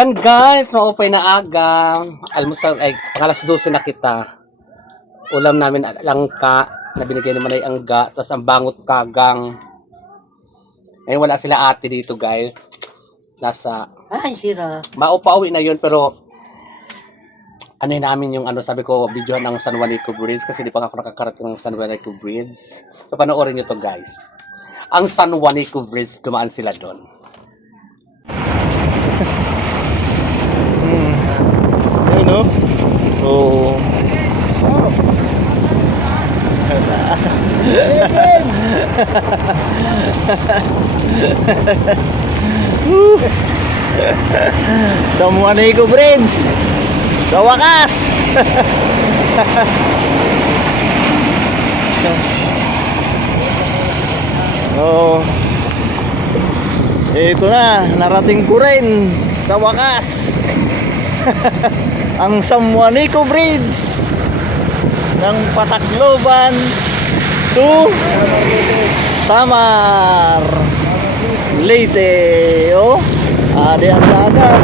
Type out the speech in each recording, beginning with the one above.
Yan guys, maupay na aga. Almusal ay pangalas 12 na kita. Ulam namin langka na binigay naman ay angga, tapos ang bangot kagang. Ngayon wala sila ate dito guys. Nasa Ay, sira. maupa-uwi na yun pero ano yun namin yung ano sabi ko videohan ng San Juanico Bridge kasi di pa ako nakakarating ng San Juanico Bridge. So panoorin nyo to guys. Ang San Juanico Bridge, dumaan sila doon. Ayun no? Oo. San Juanico Bridge. Sa wakas. Oo. Ito na, narating ko rin sa wakas. Ang San Juanico Bridge ng Patacloban to Samar Leyte. Oh, adi ang dagat.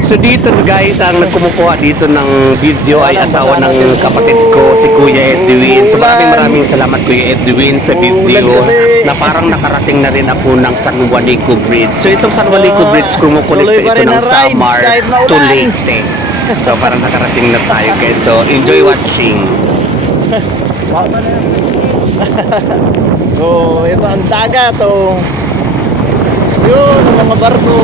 So dito guys, ang nagkumukuha dito ng video ay asawa ng kapatid ko, si Kuya Edwin. So maraming salamat Kuya Edwin sa video na parang nakarating na rin ako ng San Juanico Bridge. So itong San Juanico Bridge kumukonekta ito ng Samar to Leyte. So parang nakarating na tayo guys. So enjoy watching. Oh, ito ang dagat oh. Yun, ang mga barko.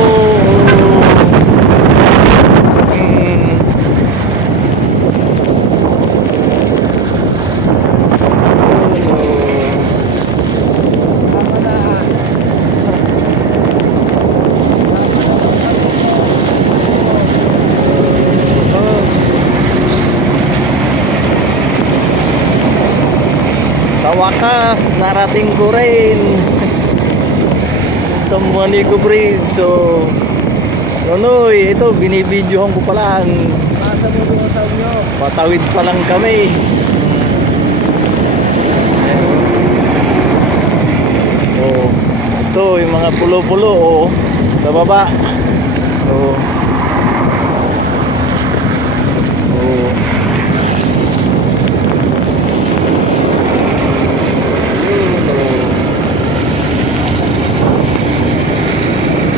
Sa wakas, narating ko rin San Juanico Bridge. So, Nonoy, ito, binibidyohan ko pa lang. Patawid pa lang kami. Oh, ito, yung mga pulo-pulo, oh, sa baba. Oh. Oh.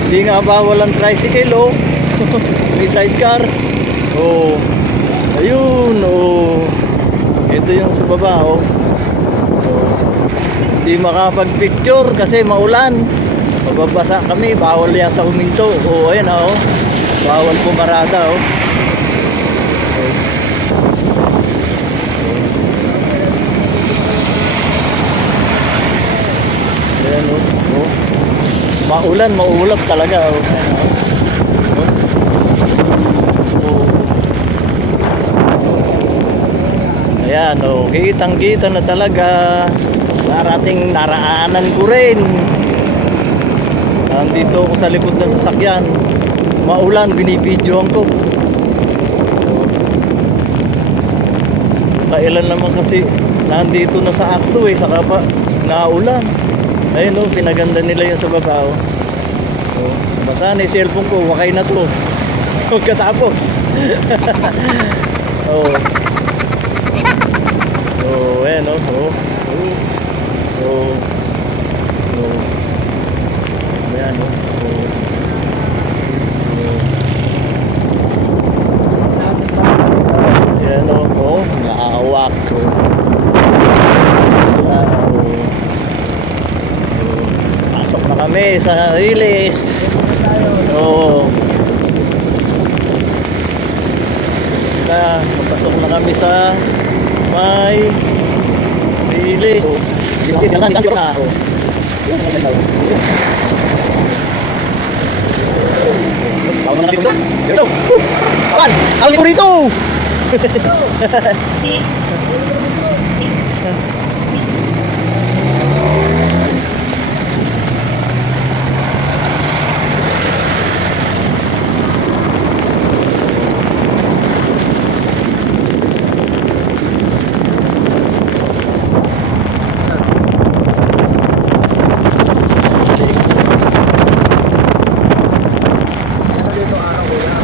Hindi nga ba walang tricycle oh. May sidecar. Oh. Ayun oh. Ito yung sa baba oh. Oh. Hindi makapag-picture kasi maulan. Mababasa kami, bawal yata huminto. Oh, ayan oh. Bawal pumarada oh. Ayan oh. Oh. Maulan, maulap talaga oh. Ayan oh, kitang-kita na talaga. Narating naraanan ko rin. Nandito ako sa likod ng sasakyan. Maulan, binibidyohan ko. Kailan naman kasi nandito na sa akto eh, saka pa naulan. Ayun oh, pinaganda nila yung sa baba oh. Oh, basa na yung cellphone ko, wakay na to. Pagkatapos. Oh. Oh, ayan oh. Oh. Oops. Oh. Oh. Ayan oh. Oh. Oh. Ayan oh. Oh, naawak ko. Sila oh. Pasok na kami sa Riles. Oo. Papasok na kami sa may Riles. So, jalan na. Tawa na dito. Dito. Awan, alin ko rito.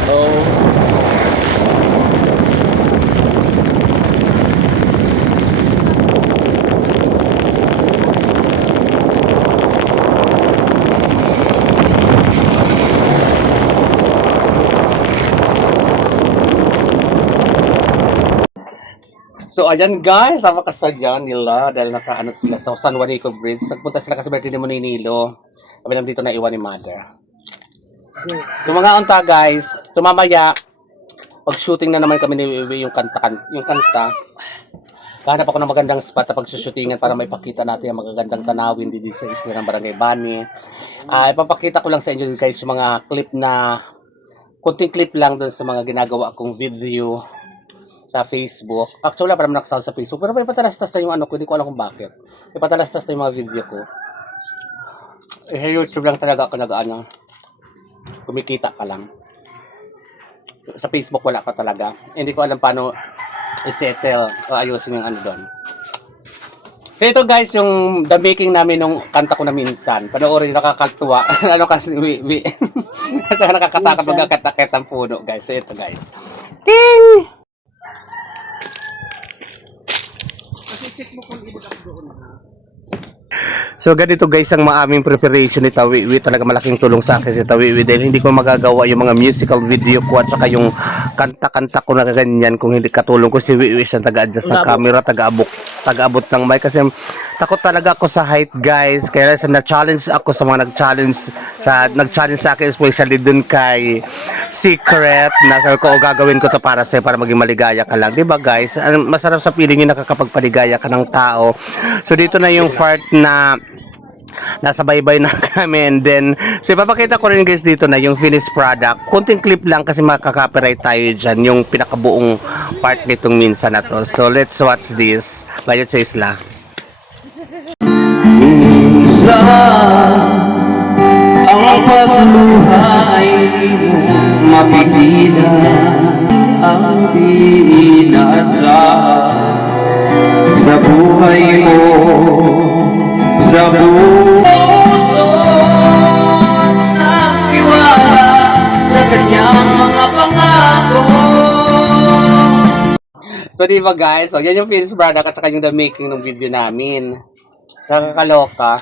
Oo. So ayan guys, napakasadya nila dahil nakaano sila sa San Juanico Bridge. Nagpunta sila kasi birthday ni Moninilo. Kami lang dito na iwan ni Mother. So mga unta guys, tumamaya pag-shooting na naman kami ni Wiwi yung kanta. Kahanap ako ng magandang spot na pag-shootingan para maipakita natin ang magagandang tanawin dito sa isla ng Barangay Bani. Ipapakita ko lang sa inyo guys yung mga clip na kunting clip lang doon sa mga ginagawa kong video sa Facebook. Actually, wala pa naman nakasound sa Facebook. Pero may patalastas na yung ano ko. Hindi ko alam kung bakit. May patalastas na yung mga video ko. Sa YouTube lang talaga ako nag-ano. Kumikita pa lang. Sa Facebook wala pa talaga. Hindi ko alam paano i-settle o ayusin yung ano doon. So ito guys, yung the making namin nung kanta ko na minsan. Panoorin, nakakatuwa. Ano kasi, at saka nakakatakot magkakatakit ang puno guys. So ito guys. Ting! So ganito guys ang maaming preparation ni Tawiwi. Talaga malaking tulong sa akin si Tawiwi dahil hindi ko magagawa yung mga musical video ko at saka yung kanta-kanta ko na ganyan kung hindi katulong ko si Wiwi sa taga-adjust ng camera, taga-abot ng mic kasi takot talaga ako sa height guys. Kaya sa na-challenge ako sa mga nag-challenge sa akin especially dun kay Secret na sabi ko gagawin ko to para sa'yo para maging maligaya ka lang. Diba guys? Masarap sa feeling yung nakakapagpaligaya ka ng tao. So dito na yung part na nasa baybay na kami and then so ipapakita ko rin guys dito na yung finished product. Kunting clip lang kasi makaka-copyright tayo dyan yung pinakabuong part nitong minsan na to. So let's watch this. Bayot sa isla. Ang pagluhay mo mapipilan ang di inaasahan sa buhay mo, sa puso ng tiwala sa kanyang mga pangako. So di ba guys, so yan yung finished product at saka yung the making ng video namin. Nakakaloka.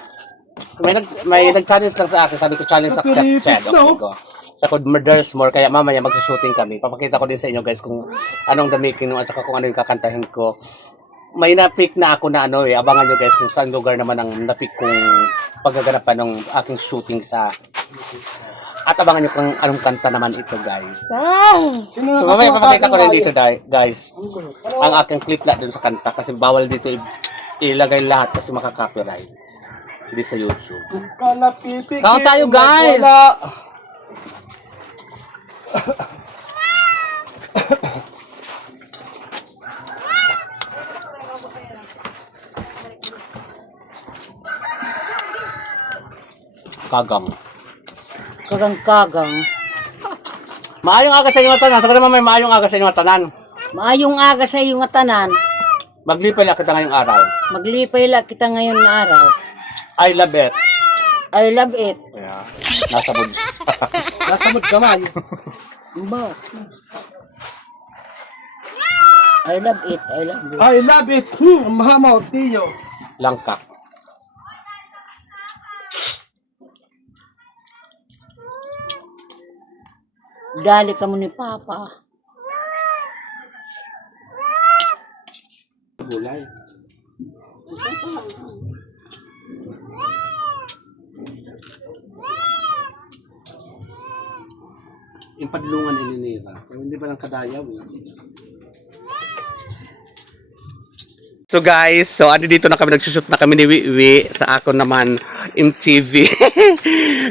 May nag-challenge lang sa akin. Sabi ko, challenge accepted. Okay ko. Sabi ko, there's more. Kaya mamaya mag-shooting kami. Papakita ko din sa inyo guys kung anong the making nung at saka kung ano yung kakantahin ko. May na-pick na ako na ano eh. Abangan nyo guys kung saan lugar naman ang na-pick kong paggaganapan ng aking shooting sa... At abangan nyo kung anong kanta naman ito guys. So mamaya papakita ko rin dito guys. Ang aking clip na dun sa kanta. Kasi bawal dito ilagay lahat kasi makaka-copyright. Hindi sa YouTube. Kaon tayo guys! Kagang. Kagang-kagang. Maayong aga sa inyo tanan. Sabi naman may maayong aga sa inyo tanan. Maayong aga sa iyong tanan. Maglipay lang kita ngayong araw. Maglipay lang kita ngayon na araw. I love it. I love it. Yeah. Nasa mood. Nasa mood ka man. Ba? I love it. I love it. I love it. Mahamaw, tiyo. Langka. Dali ka mo ni Papa. Gulay. Yung padlungan ni Nira. Pero hindi pa lang kadayaw. So guys, so ano dito na kami nagsushoot na kami ni Wiwi sa ako naman MTV.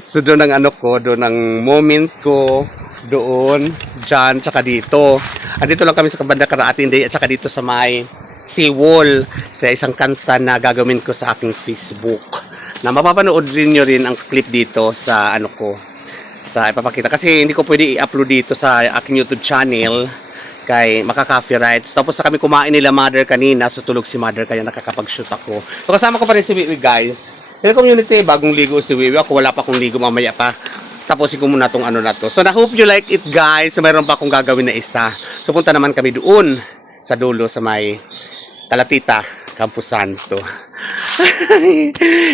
So doon ang ano ko, doon ang moment ko, doon, dyan, tsaka dito. Andito lang kami sa Kabanda Karating Day at tsaka dito sa may seawall sa isang kanta na gagawin ko sa aking Facebook. Na mapapanood rin nyo rin ang clip dito sa ano ko, sa ipapakita. Kasi hindi ko pwede i-upload dito sa aking YouTube channel kay makaka-copyright. Tapos sa kami kumain nila Mother kanina, so tulog si Mother kaya nakakapag-shoot ako. So kasama ko pa rin si Wiwi guys. Yung community, bagong ligo si Wiwi. Ako wala pa akong ligo, mamaya pa. tapusin ko muna tong ano na to. So, I hope you like it, guys. So, mayroon pa akong gagawin na isa. So, punta naman kami doon sa dulo sa may Kalatita, Campo Santo.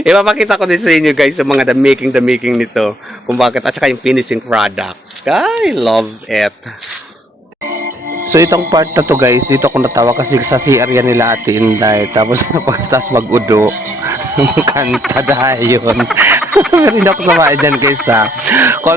Ipapakita ko din sa inyo, guys, yung mga the making nito. Kung bakit, at saka yung finishing product. I love it. So itong part na to, guys, dito ako natawa kasi sa CR yan nila Ate Inday. Tapos tapos mag-udo. Kanta dahil yun. Pero hindi ako tawa dyan, guys, ha.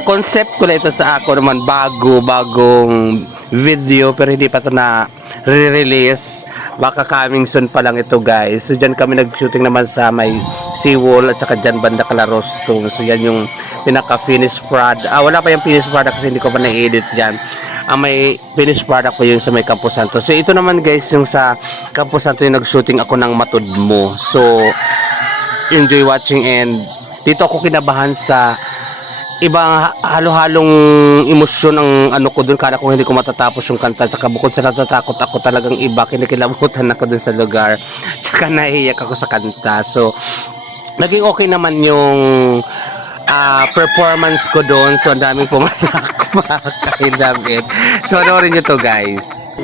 Concept ko na ito sa ako naman, bagong video, pero hindi pa ito na re-release. Baka coming soon pa lang ito, guys. So dyan kami nag-shooting naman sa may seawall at saka dyan banda Calarostong. So yan yung pinaka-finished product. Wala pa yung finished product kasi hindi ko pa na-edit dyan. Ang may finished product ko yun sa may Campo Santo. So ito naman, guys, yung sa Campo Santo yung nag-shooting ako ng Matod Mo. So enjoy watching, and dito ako kinabahan sa ibang halo-halong emosyon ang ano ko dun. Kala ko hindi ko matatapos yung kanta. Tsaka bukod sa natatakot ako talagang iba, kinikilabutan ako dun sa lugar. Tsaka naiiyak ako sa kanta. So naging okay naman yung performance ko doon. So ang daming pumalakpak. I love it. So panoorin nyo to, guys.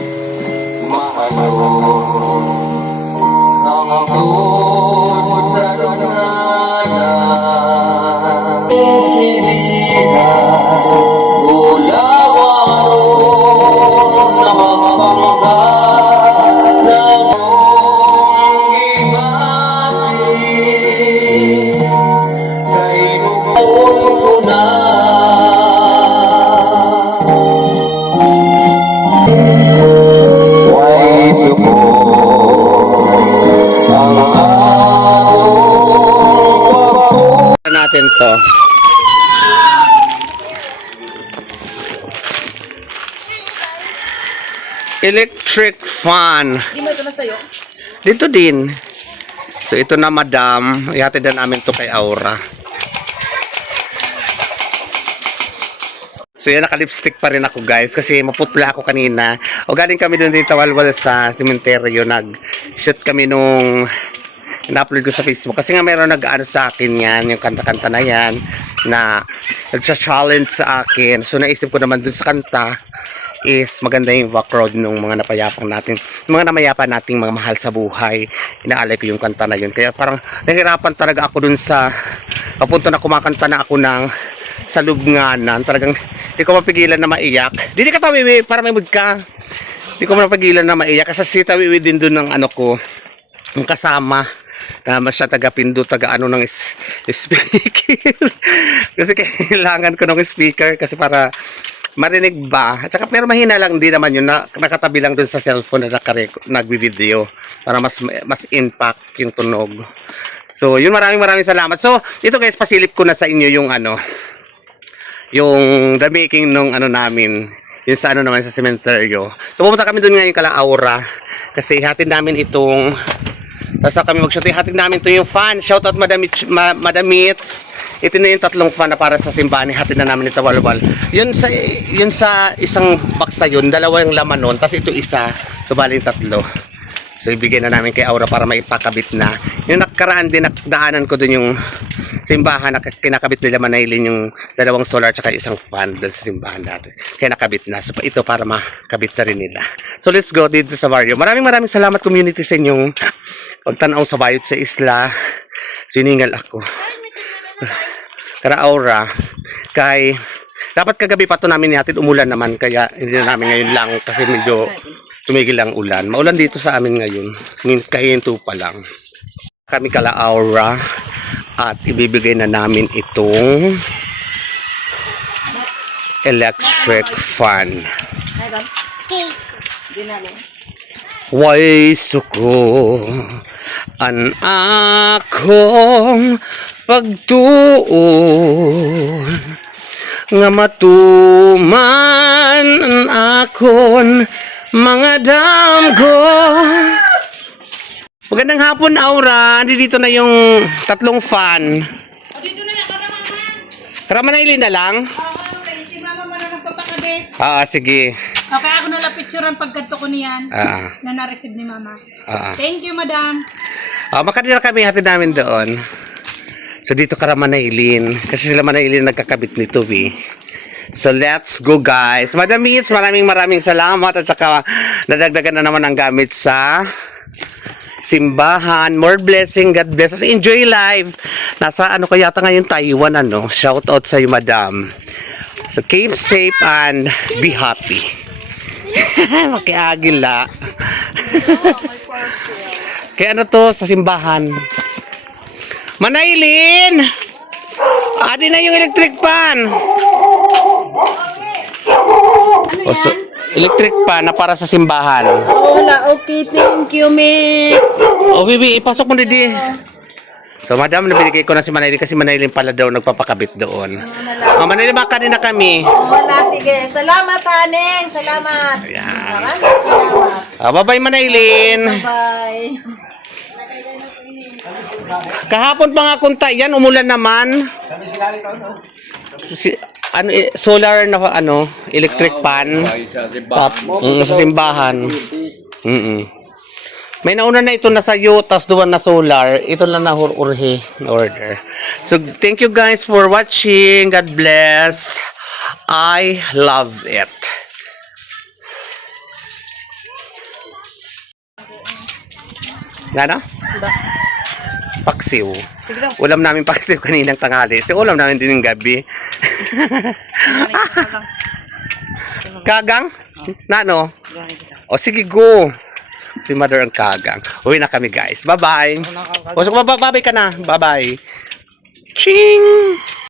Natin to. Electric fan. Dito din. So ito na, madam. Ihatid na namin to kay Aura. So yan, naka-lipstick pa rin ako, guys, kasi maputla ako kanina. O galing kami dun dito walwal sa sementeryo. Nag-shoot kami nung na-upload ko sa Facebook. Kasi nga meron nag-ano sa akin yan, yung kanta-kanta na yan, na nag-challenge sa akin. So naisip ko naman dun sa kanta is maganda yung background ng mga napayapang natin, mga namayapa nating mga mahal sa buhay. Inaalay ko yung kanta na yun. Kaya parang nahirapan talaga ako dun sa papunto na kumakanta na ako ng sa lubnganan. Talagang hindi ko mapigilan na maiyak. Hindi ka tawiwi para may mood ka. Hindi ko mapigilan na maiyak kasi si tawiwi din dun ng ano ko, yung kasama na siya taga-pindo, taga-ano ng speaker. Kasi kailangan ko ng speaker kasi para marinig ba. At saka pero mahina lang din naman yun, na nakatabi lang dun sa cellphone na nagbi-video para mas impact yung tunog. So yun, maraming salamat. So ito, guys, pasilip ko na sa inyo yung ano, yung the making nung ano namin, yung sa ano naman sa sementeryo. So pumunta kami dun ngayon kala Aura kasi hatid namin itong, tapos kami mag-shoot, hatid namin to yung fan. Shoutout Madamits. Ito na yung 3 fan na para sa simbahan. Hatid na namin ito walwal. Yun sa isang box na yun, 2 yung laman nun. Tapos ito isa. So baling 3. So ibigay na namin kay Aura para maipakabit na. Yung nakaraan din, nakdaanan ko dun yung simbahan na kinakabit nila Manaylin, yung 2 solar tsaka isang fan dun sa simbahan dati. Kaya nakabit na. So ito para makabit na rin nila. So let's go dito sa barrio. Maraming salamat, community, sa inyong pagtanaw sa bayot sa isla. Siningal ako. Kara Aura. Kay dapat kagabi pa to namin nihatid, umulan naman, kaya hindi na namin ngayon lang kasi medyo tumigil ang ulan. Maulan dito sa amin ngayon. Kahinto pa lang. Kami kala Aura at ibibigay na namin itong electric fan. Way suko an akong pagtuon nga matuman an akon mga damgo. Magandang hapon, Aura. Dito na yung 3 fan. Dito na yan, Manaylin na lang? Oo, si mama mo na magpapakabit. Sige. Okay, ako na picturean pagkanto ko niyan na na-receive ni mama. Thank you, madam. Makadila kami, hatid namin doon. So dito ka Manaylin. Kasi sila Manaylin nagkakabit nito eh. So let's go guys. Madam Mitch, maraming salamat. At saka nadagdagan na naman ang gamit sa simbahan. More blessing. God bless us. Enjoy life. Nasa ano kaya yata ngayon Taiwan ano. Shout out sa iyo madam. So keep safe and be happy. Makiagila. Kaya ano to sa simbahan. Manaylin! Adi na yung electric pan. O, so, electric pan na para sa simbahan. Wala, okay. Thank you, Mix. O, Bibi, ipasok mo didi. So, madam, nabinigay ko na si Manaylin kasi Manaylin pala daw nagpapakabit doon. O, Manaylin, baka din na kami. Wala, sige. Salamat, Haneng. Salamat. Ayan. Maraming salamat. Bye-bye, Manaylin. Bye. Kahapon pa nga kunta yan, umulan naman. Ano, solar na ano, electric pan. Sa simbahan. May nauna na ito na sayo, tapos duwan na solar. Ito lang na urhe order. So, thank you guys for watching. God bless. I love it. Gano? Paksiw. Ulam namin paksiw kaninang tanghali. Si ulam namin din ng gabi. Kagang? Nano? O sige go. Si mother ang kagang. Uwi na kami guys. Bye-bye. O so bye-bye ka na. Bye-bye. Ching!